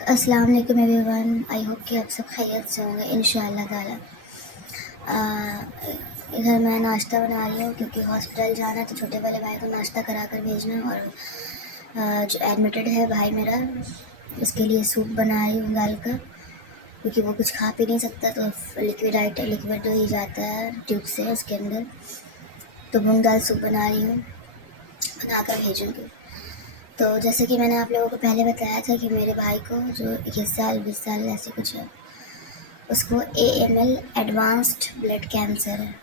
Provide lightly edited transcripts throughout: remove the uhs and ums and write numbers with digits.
अस्सलाम वालेकुम everyone. I hope कि आप सब खैरियत से होंगे इंशाअल्लाह ताला। इधर मैं नाश्ता बना रही हूँ क्योंकि हॉस्पिटल जाना है तो छोटे वाले भाई को नाश्ता करा कर भेजना है। और जो एडमिटेड है भाई मेरा, उसके लिए सूप बना रही हूँ दाल का, क्योंकि वो कुछ खा पी नहीं सकता, तो लिक्विड ही जाता है ट्यूब से उसके अंदर। तो मूंग दाल सूप बना रही हूँ, बना कर भेजूँगी। तो जैसे कि मैंने आप लोगों को पहले बताया था कि मेरे भाई को जो 21 साल 20 साल ऐसे कुछ है, उसको AML एडवांस्ड ब्लड कैंसर है।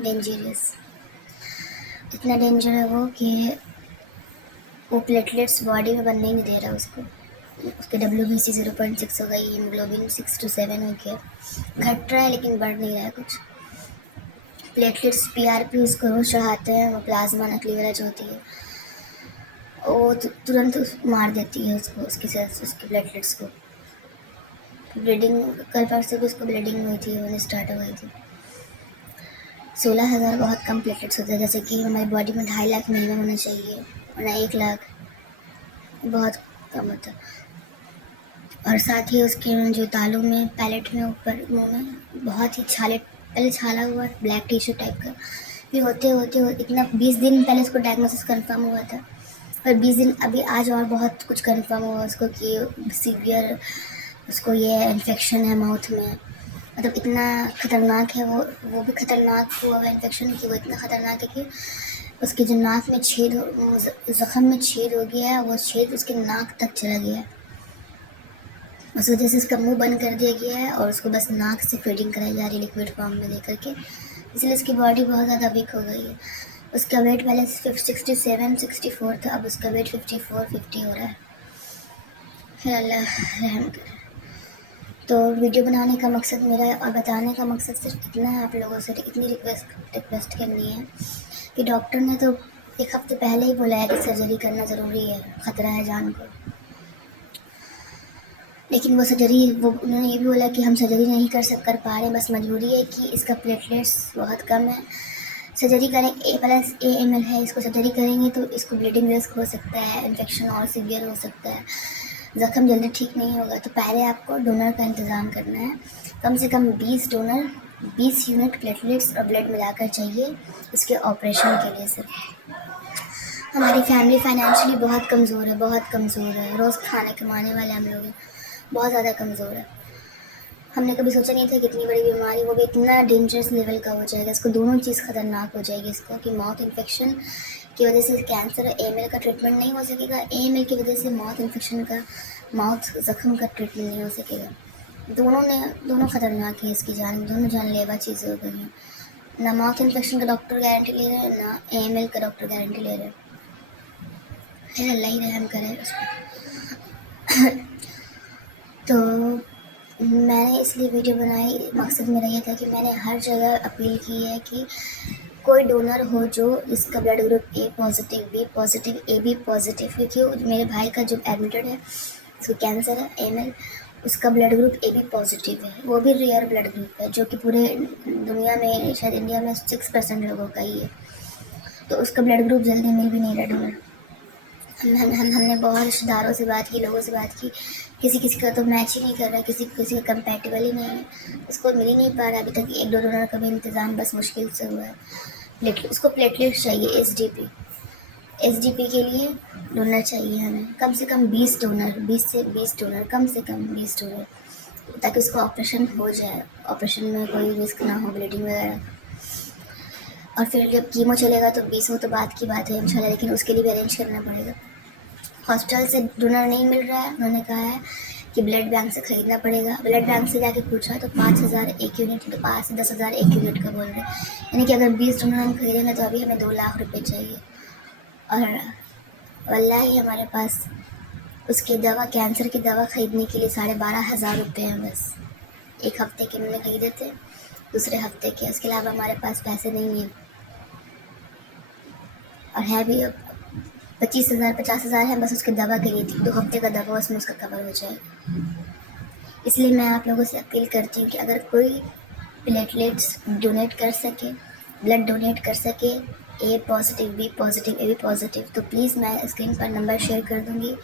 डेंजरियस, इतना डेंजर है वो कि वो प्लेटलेट्स बॉडी में बनने ही नहीं दे रहा उसको। उसके WBC 0.6 हो गई, हीमोग्लोबिन 6 to 7 हो गया, घट रहा है लेकिन बढ़ नहीं रहा है कुछ। प्लेटलेट्स PRP उसको रोज चढ़ाते हैं, वो प्लाज्मा नकली वाला जो होती है वो तुरंत मार देती है उसको, उसकी सेल्स, उसके प्लेटलेट्स को। ब्लीडिंग कल परसों भी उसको ब्लीडिंग हुई थी, होने स्टार्ट हो गई थी। 16,000 बहुत कम प्लेटलेट्स होते हैं, जैसे कि हमारी बॉडी में 2.5 लाख मिनिमम होना चाहिए, वरना 1 लाख बहुत कम होता है। और साथ ही उसके जो तालू में, पैलेट में, ऊपर मुंह में बहुत ही छाले, पहले छाला हुआ ब्लैक टिश्यू टाइप का, फिर होते होते इतना 20 दिन पहले उसको डायग्नोसिस कंफर्म हुआ था, और 20 दिन अभी आज और बहुत कुछ कंफर्म हुआ उसको कि सीवियर उसको ये इन्फेक्शन है माउथ में। मतलब इतना खतरनाक है वो भी खतरनाक हुआ हुआ इन्फेक्शन कि वो इतना खतरनाक है कि उसके जो नाक में छेद, जख्म में छेद हो गया है, वो छेद उसके नाक तक चला गया है। उस वजह से उसका मुंह बंद कर दिया गया है और उसको बस नाक से फीडिंग कराई जा रही है लिक्विड फॉर्म में दे करके, इसलिए उसकी बॉडी बहुत ज़्यादा वीक हो गई है। उसका वेट पहले 67-64 था, अब उसका वेट 54-50 हो रहा है। फिर अल्लाह रहम करे। तो वीडियो बनाने का मकसद मेरा और बताने का मकसद सिर्फ इतना है, आप लोगों से इतनी रिक्वेस्ट करनी है कि डॉक्टर ने तो 1 हफ्ते पहले ही बोला है कि सर्जरी करना ज़रूरी है, ख़तरा है जान को। लेकिन उन्होंने ये भी बोला कि हम सर्जरी नहीं कर पा रहे, बस मजबूरी है कि इसका प्लेटलेट्स बहुत कम है। सर्जरी करें, A+AML है, इसको सर्जरी करेंगे तो इसको ब्लीडिंग रिस्क हो सकता है, इन्फेक्शन और सीवियर हो सकता है, ज़ख्म जल्दी ठीक नहीं होगा। तो पहले आपको डोनर का इंतज़ाम करना है। कम से कम 20 डोनर, 20 यूनिट प्लेटलेट्स और ब्लड मिलाकर चाहिए इसके ऑपरेशन के लिए। सिर्फ हमारी फैमिली फाइनेंशियली बहुत कमज़ोर है, बहुत कमज़ोर है, रोज़ खाने कमाने वाले हम लोग हैं, बहुत ज़्यादा कमज़ोर है। हमने कभी सोचा नहीं था कि इतनी बड़ी बीमारी, वो भी इतना डेंजरस लेवल का हो जाएगा। इसको दोनों चीज़ खतरनाक हो जाएगी इसको, कि माउथ इन्फेक्शन की वजह से कैंसर और AML का ट्रीटमेंट नहीं हो सकेगा, AML की वजह से माउथ इन्फेक्शन का, माउथ ज़ख्म का ट्रीटमेंट नहीं हो सकेगा। दोनों खतरनाक है, इसकी जान, दोनों जानलेवा चीज़ें हो गई हैं। ना माउथ इन्फेक्शन का डॉक्टर गारंटी ले रहे हैं, ना AML का डॉक्टर गारंटी ले रहे हैं। है अल्लाह ही रहम करे उस पर। तो मैंने इसलिए वीडियो बनाई, मकसद मेरा ये था कि मैंने हर जगह अपील की है कि कोई डोनर हो जो इसका blood group A positive, B positive, AB positive, क्योंकि मेरे भाई का जो एडमिटेड है, उसको कैंसर है AML, उसका ब्लड ग्रुप AB पॉजिटिव है। वो भी रेयर ब्लड ग्रुप है, जो कि पूरे दुनिया में, शायद इंडिया में 6% लोगों का ही है। तो उसका ब्लड ग्रुप जल्दी मिल भी नहीं रहा डोनर। हमने बहुत रिश्तेदारों से बात की, लोगों से बात की, किसी का तो मैच ही नहीं कर रहा, किसी का कंपैटिबल ही नहीं है, उसको मिल ही नहीं पा रहा अभी तक। 1-2 डोनर का भी इंतज़ाम बस मुश्किल से हुआ है। उसको प्लेटलेट्स चाहिए, एसडीपी के लिए डोनर चाहिए हमें, कम से कम 20 डोनर, 20 से 20 डोनर, कम से कम 20 डोनर, ताकि उसका ऑपरेशन हो जाए, ऑपरेशन में कोई रिस्क ना हो ब्लीडिंग वगैरह। और फिर जब कीमो चलेगा तो 20 हो तो बात की बात है इंशाल्लाह, लेकिन उसके लिए भी अरेंज करना पड़ेगा। हॉस्पिटल से डोनर नहीं मिल रहा है, उन्होंने कहा है कि ब्लड बैंक से खरीदना पड़ेगा। ब्लड बैंक से जाके पूछा तो 5,000 एक यूनिट, तो 5 से 10,000 एक यूनिट का बोल रहे हैं। यानी कि अगर 20 डोनर हम खरीदेंगे तो अभी हमें 2 लाख रुपए चाहिए। और वल्लाही हमारे पास उसकी दवा, कैंसर की दवा खरीदने के लिए 12,500 रुपये हैं बस। 1 हफ्ते के हमने खरीदे थे, दूसरे हफ्ते के, उसके अलावा हमारे पास पैसे नहीं हैं। और है भी 25,000 50,000 है बस उसकी दवा के लिए थी, 2 हफ्ते का दवा उसमें उसका कवर हो जाएगा। इसलिए मैं आप लोगों से अपील करती हूँ कि अगर कोई प्लेटलेट्स डोनेट कर सके, ब्लड डोनेट कर सके, A positive, B positive, AB positive, तो प्लीज़ मैं स्क्रीन पर नंबर शेयर कर दूँगी,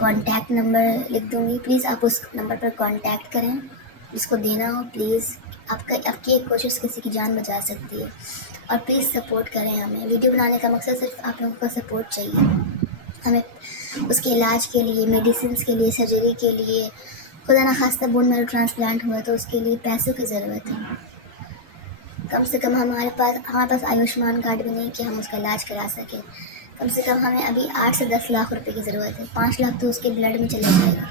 कॉन्टैक्ट नंबर लिख दूँगी, प्लीज़ आप उस नंबर पर कॉन्टैक्ट करें जिसको देना हो। प्लीज़ आपकी एक कोशिश किसी की जान बचा सकती है। और प्लीज़ सपोर्ट करें हमें। वीडियो बनाने का मकसद सिर्फ आप लोगों का सपोर्ट चाहिए हमें। उसके इलाज के लिए, मेडिसिन के लिए, सर्जरी के लिए, खुदा ना खास्ता बोन मैरो ट्रांसप्लांट हुआ तो उसके लिए पैसों की ज़रूरत है। कम से कम हमारे पास आयुष्मान कार्ड भी नहीं कि हम उसका इलाज करा सकें। कम से कम हमें अभी 8 से 10 लाख रुपए की ज़रूरत है। 5 लाख तो उसके ब्लड में चला जाएगा,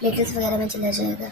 प्लेटलेट्स वगैरह में चला जाएगा।